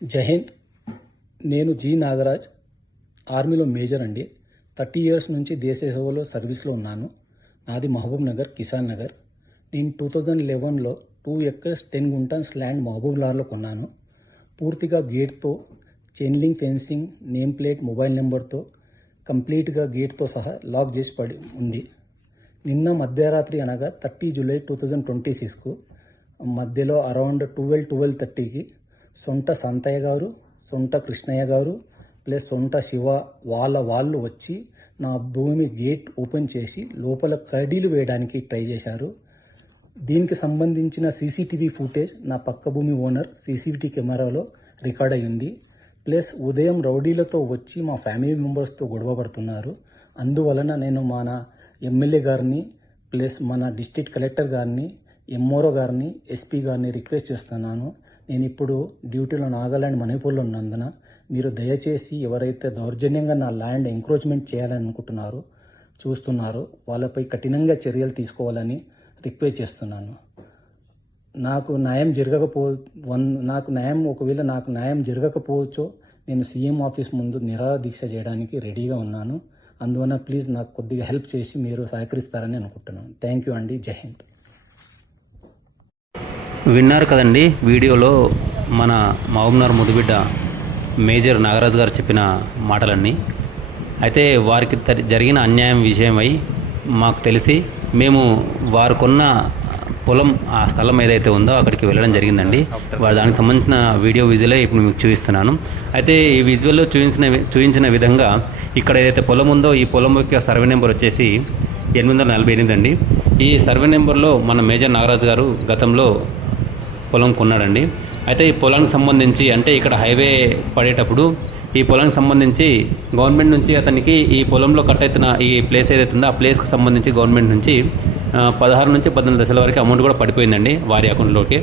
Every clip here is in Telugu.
జై హింద్. నేను జి నాగరాజ్, ఆర్మీలో మేజర్ అండి. 30 ఇయర్స్ నుంచి దేశ సేవలో సర్వీస్లో ఉన్నాను. నాది మహబూబ్ నగర్, కిసాన్ నగర్. నేను 2011లో 2 ఎకర్స్ 10 గుంటాన్స్ ల్యాండ్ మహబూబ్ నగర్లో కొన్నాను. పూర్తిగా గేట్తో, chain link fencing, name plate, mobile నెంబర్తో, కంప్లీట్గా గేట్తో సహా లాక్ చేసి పడి ఉంది. నిన్న మధ్యరాత్రి అనగా 30 జూలై 2026కు మధ్యలో అరౌండ్ 12:30కి సొంట సంతయ్య గారు, సొంట కృష్ణయ్య గారు ప్లస్ సొంట శివ వాళ్ళు వచ్చి నా భూమి గేట్ ఓపెన్ చేసి లోపల కడ్డీలు వేయడానికి ట్రై చేశారు. దీనికి సంబంధించిన సీసీటీవీ ఫుటేజ్ నా పక్క భూమి ఓనర్ సీసీటీవీ కెమెరాలో రికార్డ్ అయ్యింది. ప్లస్ ఉదయం రౌడీలతో వచ్చి మా ఫ్యామిలీ మెంబర్స్తో గొడవ పడుతున్నారు. అందువలన నేను మన ఎమ్మెల్యే గారిని ప్లస్ మన డిస్ట్రిక్ట్ కలెక్టర్ గారిని, ఎంఆర్ఓ గారిని, ఎస్పీ గారిని రిక్వెస్ట్ చేస్తున్నాను. నేను ఇప్పుడు డ్యూటీలో నాగాలాండ్ మణిపూర్లో ఉన్నందున మీరు దయచేసి ఎవరైతే దౌర్జన్యంగా నా ల్యాండ్ ఎంక్రోచ్మెంట్ చేయాలని చూస్తున్నారో వాళ్ళపై కఠినంగా చర్యలు తీసుకోవాలని రిక్వెస్ట్ చేస్తున్నాను. ఒకవేళ నాకు న్యాయం జరగకపోవచ్చో నేను సీఎం ఆఫీస్ ముందు నిరాహార దీక్ష చేయడానికి రెడీగా ఉన్నాను. అందువల్ల ప్లీజ్ నాకు కొద్దిగా హెల్ప్ చేసి మీరు సహకరిస్తారని అనుకుంటున్నాను. థ్యాంక్ యూ అండి. జై హింద్. విన్నారు కదండి వీడియోలో మన మహబూబ్నగర్ ముద్దుబిడ్డ మేజర్ నాగరాజు గారు చెప్పిన మాటలన్నీ. అయితే వారికి జరిగిన అన్యాయం విషయమై మాకు తెలిసి మేము వారు కొన్న పొలం, ఆ స్థలం ఏదైతే ఉందో అక్కడికి వెళ్ళడం జరిగిందండి. దానికి సంబంధించిన వీడియో విజువలే ఇప్పుడు మీకు చూపిస్తున్నాను. అయితే ఈ విజువల్లో చూపించిన విధంగా ఇక్కడ ఏదైతే పొలం ఉందో ఈ పొలం యొక్క సర్వే నెంబర్ వచ్చేసి 848 అండి. ఈ సర్వే నెంబర్లో మన మేజర్ నాగరాజు గారు గతంలో పొలం కొన్నాడండి. అయితే ఈ పొలానికి సంబంధించి అంటే ఇక్కడ హైవే పడేటప్పుడు ఈ పొలానికి సంబంధించి గవర్నమెంట్ నుంచి అతనికి ఈ పొలంలో కట్ అవుతున్న ఈ ప్లేస్ ఏదైతే ఉందో ఆ ప్లేస్కి సంబంధించి గవర్నమెంట్ నుంచి 16 నుంచి 18 లక్షల వరకు అమౌంట్ కూడా పడిపోయిందండి వారి అకౌంట్లోకి.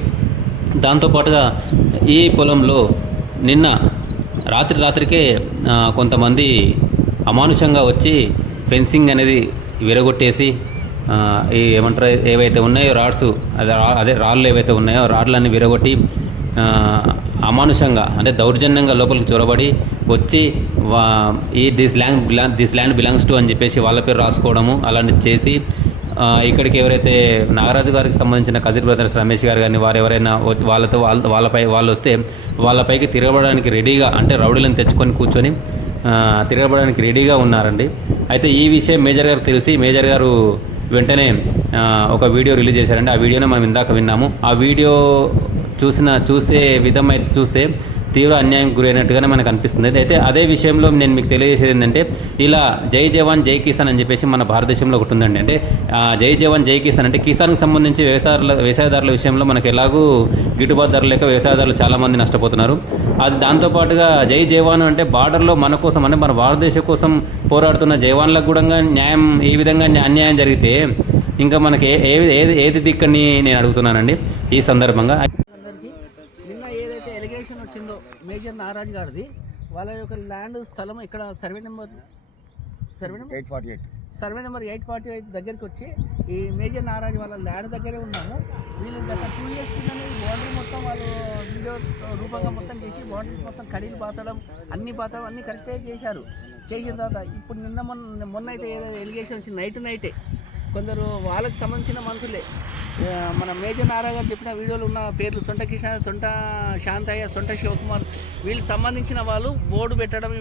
దాంతోపాటుగా ఈ పొలంలో నిన్న రాత్రికే కొంతమంది అమానుషంగా వచ్చి ఫెన్సింగ్ అనేది విరగొట్టేసి ఈ ఏమంటారు ఏవైతే ఉన్నాయో రాడ్స్, అదే రాళ్ళు ఏవైతే ఉన్నాయో రాడ్లన్నీ విరగొట్టి అమానుషంగా అంటే దౌర్జన్యంగా లోపలికి చొరబడి వచ్చి దిస్ ల్యాండ్ బిలాంగ్స్ టు అని చెప్పేసి వాళ్ళ పేరు రాసుకోవడము అలాంటివి చేసి ఇక్కడికి ఎవరైతే నాగరాజు గారికి సంబంధించిన కజిన్ బ్రదర్స్ రమేష్ గారు కానీ వారు ఎవరైనా వాళ్ళు వస్తే వాళ్ళపైకి తిరగబడడానికి రెడీగా, అంటే రౌడీలను తెచ్చుకొని కూర్చొని తిరగబడడానికి రెడీగా ఉన్నారండి. అయితే ఈ విషయం మేజర్ గారికి తెలిసి మేజర్ గారు వెంటనే ఒక వీడియో రిలీజ్ చేశారండి. ఆ వీడియోనే మనం ఇందాక విన్నాము. ఆ వీడియో చూసే విధం అయితే చూస్తే తీవ్ర అన్యాయం గురైనట్టుగానే మనకు అనిపిస్తుంది. అయితే అదే విషయంలో నేను మీకు తెలియజేసేది ఏంటంటే ఇలా జై జవాన్ జై కిసాన్ అని చెప్పేసి మన భారతదేశంలో ఒకటి ఉందండి. అంటే జై జవాన్ జై కిసాన్ అంటే కిసాన్కి సంబంధించి వ్యవసాయదారుల విషయంలో మనకు ఎలాగూ గిట్టుబాటు ధర లేక వ్యవసాయదారులు చాలామంది నష్టపోతున్నారు. అది దాంతోపాటుగా జై జవాన్ అంటే బార్డర్లో మన కోసం అంటే మన భారతదేశం కోసం పోరాడుతున్న జవాన్లకు కూడా న్యాయం ఈ విధంగా అన్యాయం జరిగితే ఇంకా మనకి ఏది దిక్కని నేను అడుగుతున్నానండి ఈ సందర్భంగా. నిన్న ఏదైతే ఎలిగేషన్ వచ్చిందో మేజర్ నాగరాజ్ గారిది, వాళ్ళ యొక్క ల్యాండ్ స్థలం ఇక్కడ సర్వే నెంబర్ 848 దగ్గరికి వచ్చి ఈ మేజర్ నాగరాజ్ వాళ్ళ ల్యాండ్ దగ్గరే ఉన్నాము. వీళ్ళు గత 2 ఇయర్స్ కింద ఈ బౌండరీ మొత్తం వాళ్ళు వీడియో రూపంగా మొత్తం చేసి బౌండరీ మొత్తం కడీలు పాతడం అన్నీ కరెక్టే చేసిన తర్వాత ఇప్పుడు మొన్న అయితే ఏదో ఎలిగేషన్ వచ్చింది నైటే కొందరు వాళ్ళకి సంబంధించిన మనుషులే మన మేజర్ నారాయణ గారు చెప్పిన వీడియోలో ఉన్న పేర్లు సొంట కిషన్, సొంట శాంతయ్య, సొంట శివకుమార్ వీళ్ళకి సంబంధించిన వాళ్ళు బోర్డు పెట్టడం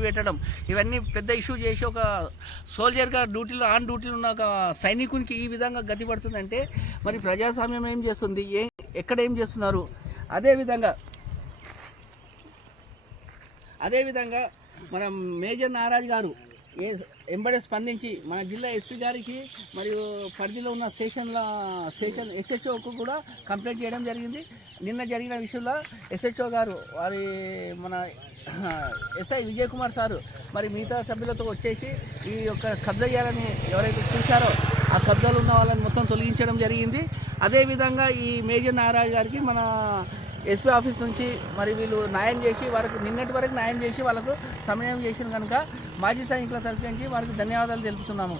ఇవన్నీ పెద్ద ఇష్యూ చేసి ఒక సోల్జర్గా ఆన్ డ్యూటీలో ఉన్న ఒక సైనికునికి ఈ విధంగా గతి పడుతుందంటే మరి ప్రజాస్వామ్యం ఏం చేస్తుంది, ఎక్కడ ఏం చేస్తున్నారు. అదేవిధంగా మన మేజర్ నారాజ్ గారు ఎంబడే స్పందించి మన జిల్లా ఎస్పీ గారికి మరియు పరిధిలో ఉన్న స్టేషన్ ఎస్హెచ్ఓకు కూడా కంప్లైంట్ చేయడం జరిగింది. నిన్న జరిగిన విషయంలో ఎస్హెచ్ఓ గారు మన ఎస్ఐ విజయ్ కుమార్ సారు మరి మిగతా సభ్యులతో వచ్చేసి ఈ యొక్క కబ్జా చేయాలని ఎవరైతే చూశారో ఆ కబ్జాలు ఉన్న వాళ్ళని మొత్తం తొలగించడం జరిగింది. అదేవిధంగా ఈ మేజర్ నాగరాజ్ గారికి మన ఎస్పీ ఆఫీస్ నుంచి మరి వీళ్ళు న్యాయం చేసి నిన్నటి వరకు న్యాయం చేసి వాళ్ళకు సమయం చేసిన కనుక మాజీ సైనికుల తరఫు నుంచి వారికి ధన్యవాదాలు తెలుపుతున్నాము.